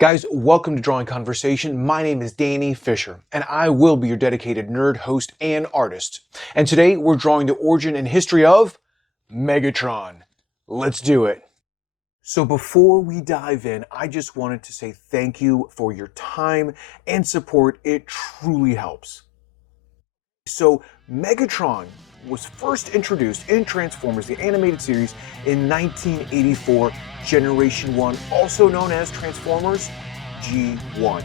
Guys, welcome to Drawing Conversation. My name is Danny Fisher, and I will be your dedicated nerd, host, and artist. And today we're drawing the origin and history of Megatron. Let's do it. So before we dive in, I just wanted to say thank you for your time and support. It truly helps. So Megatron was first introduced in Transformers, the animated series, in 1984, Generation 1, also known as Transformers G1.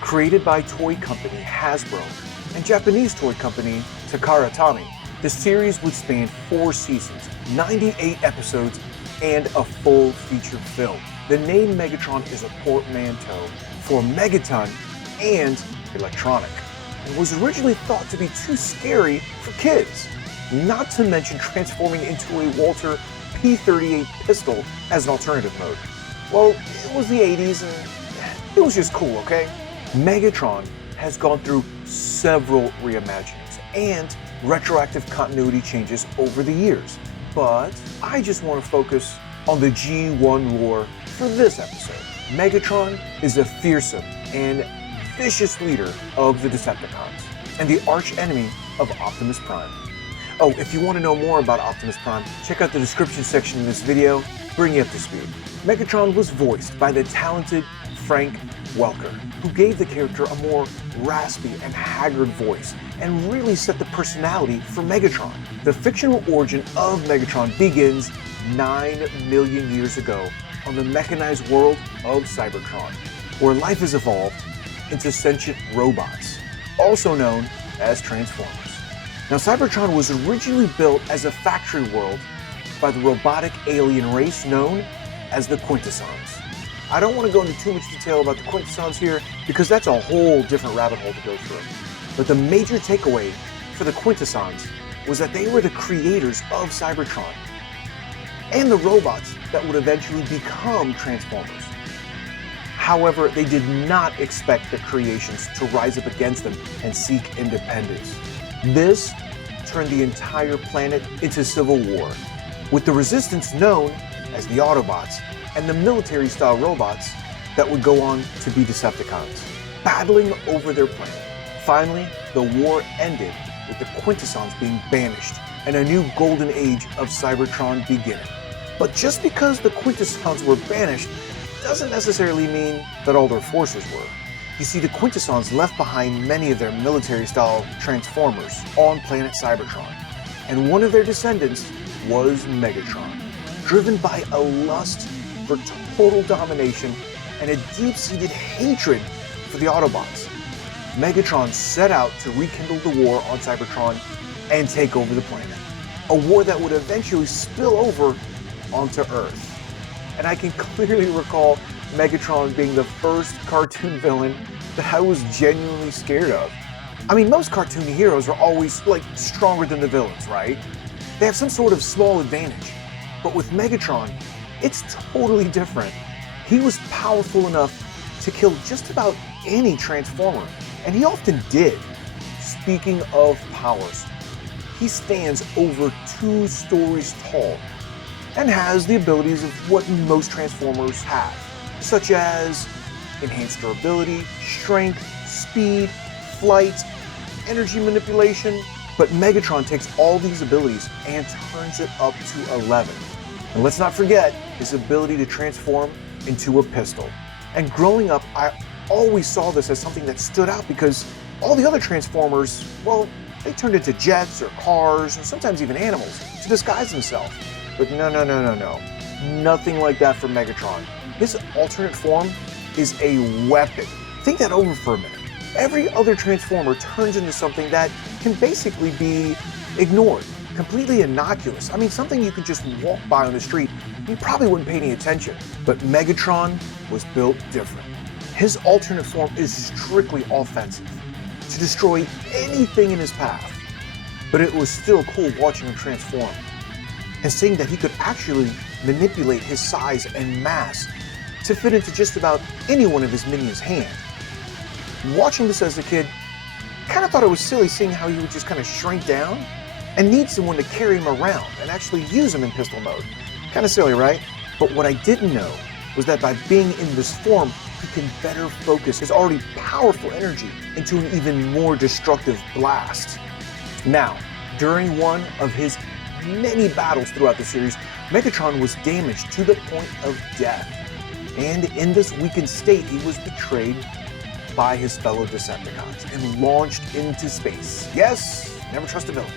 Created by toy company Hasbro and Japanese toy company Takara Tomy, the series would span 4 seasons, 98 episodes, and a full feature film. The name Megatron is a portmanteau for megaton and electronic, and was originally thought to be too scary for kids, not to mention transforming into a Walter P-38 pistol as an alternative mode. Well, it was the 80s and it was just cool, okay? Megatron has gone through several reimaginings and retroactive continuity changes over the years, but I just want to focus on the G1 lore for this episode. Megatron is a fearsome and vicious leader of the Decepticons and the arch enemy of Optimus Prime. Oh, if you want to know more about Optimus Prime, check out the description section of this video, bring you up to speed. Megatron was voiced by the talented Frank Welker, who gave the character a more raspy and haggard voice and really set the personality for Megatron. The fictional origin of Megatron begins 9 million years ago on the mechanized world of Cybertron, where life has evolved into sentient robots, also known as Transformers. Now, Cybertron was originally built as a factory world by the robotic alien race known as the Quintessons. I don't want to go into too much detail about the Quintessons here because that's a whole different rabbit hole to go through. But the major takeaway for the Quintessons was that they were the creators of Cybertron and the robots that would eventually become Transformers. However, they did not expect the creations to rise up against them and seek independence. This turned the entire planet into civil war, with the resistance known as the Autobots and the military-style robots that would go on to be Decepticons, battling over their planet. Finally, the war ended with the Quintessons being banished and a new golden age of Cybertron beginning. But just because the Quintessons were banished doesn't necessarily mean that all their forces were. You see, the Quintessons left behind many of their military-style Transformers on planet Cybertron, and one of their descendants was Megatron, driven by a lust for total domination and a deep-seated hatred for the Autobots. Megatron set out to rekindle the war on Cybertron and take over the planet, a war that would eventually spill over onto Earth. And I can clearly recall Megatron being the first cartoon villain that I was genuinely scared of. I mean, most cartoon heroes are always, stronger than the villains, right? They have some sort of small advantage. But with Megatron, it's totally different. He was powerful enough to kill just about any Transformer, and he often did. Speaking of powers, he stands over 2 stories tall and has the abilities of what most Transformers have, such as enhanced durability, strength, speed, flight, energy manipulation. But Megatron takes all these abilities and turns it up to 11. And let's not forget his ability to transform into a pistol. And growing up, I always saw this as something that stood out because all the other Transformers, well, they turned into jets or cars or sometimes even animals to disguise themselves. But no. Nothing like that for Megatron. His alternate form is a weapon. Think that over for a minute. Every other Transformer turns into something that can basically be ignored, completely innocuous. I mean, something you could just walk by on the street, you probably wouldn't pay any attention. But Megatron was built different. His alternate form is strictly offensive, to destroy anything in his path. But it was still cool watching him transform and seeing that he could actually manipulate his size and mass to fit into just about any one of his minions' hand. Watching this as a kid, kind of thought it was silly seeing how he would just kind of shrink down and need someone to carry him around and actually use him in pistol mode. Kind of silly, right? But what I didn't know was that by being in this form, he can better focus his already powerful energy into an even more destructive blast. Now, during one of his many battles throughout the series, Megatron was damaged to the point of death. And in this weakened state, he was betrayed by his fellow Decepticons and launched into space. Yes, never trust a villain.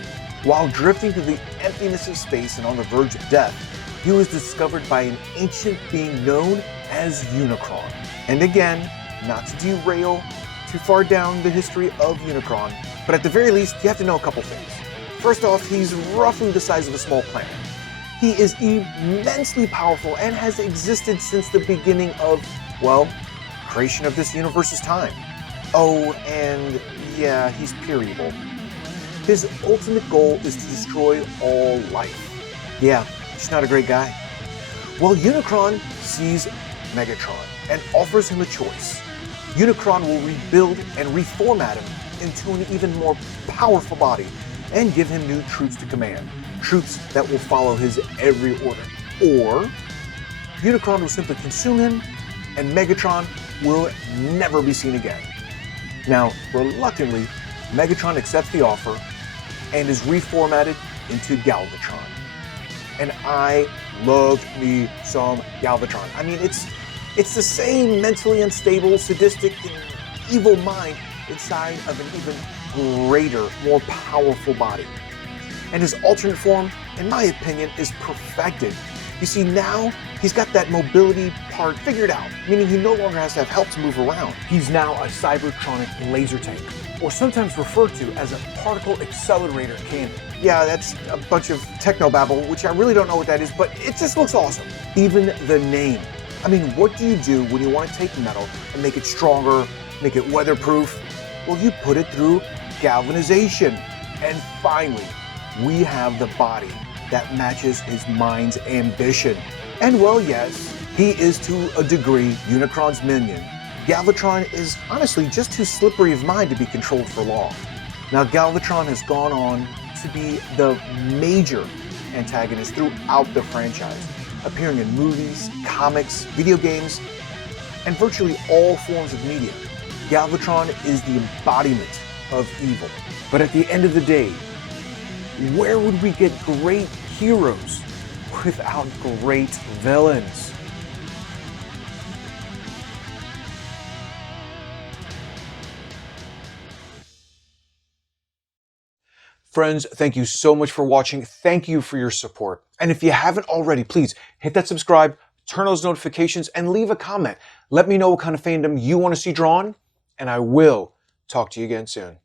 While drifting through the emptiness of space and on the verge of death, he was discovered by an ancient being known as Unicron. And again, not to derail too far down the history of Unicron, but at the very least, you have to know a couple things. First off, he's roughly the size of a small planet. He is immensely powerful and has existed since the beginning of, well, creation of this universe's time. Oh, and yeah, he's periable. His ultimate goal is to destroy all life. Yeah, he's not a great guy. Well, Unicron sees Megatron and offers him a choice. Unicron will rebuild and reformat him into an even more powerful body and give him new troops to command. Troops that will follow his every order. Or Unicron will simply consume him and Megatron will never be seen again. Now, reluctantly, Megatron accepts the offer and is reformatted into Galvatron. And I love me some Galvatron. I mean, it's the same mentally unstable, sadistic, and evil mind inside of an even greater, more powerful body. And his alternate form, in my opinion, is perfected. You see, now he's got that mobility part figured out, meaning he no longer has to have help to move around. He's now a cybertronic laser tank, or sometimes referred to as a particle accelerator cannon. Yeah, that's a bunch of technobabble, which I really don't know what that is, but it just looks awesome. Even the name. I mean, what do you do when you want to take metal and make it stronger, make it weatherproof? Well, you put it through galvanization. And finally, we have the body that matches his mind's ambition. And well, yes, he is to a degree Unicron's minion. Galvatron is honestly just too slippery of mind to be controlled for long. Now, Galvatron has gone on to be the major antagonist throughout the franchise, appearing in movies, comics, video games, and virtually all forms of media. Galvatron is the embodiment of evil. But at the end of the day, where would we get great heroes without great villains? Friends, thank you so much for watching. Thank you for your support. And if you haven't already, please hit that subscribe, turn those notifications, and leave a comment. Let me know what kind of fandom you want to see drawn, and I will talk to you again soon.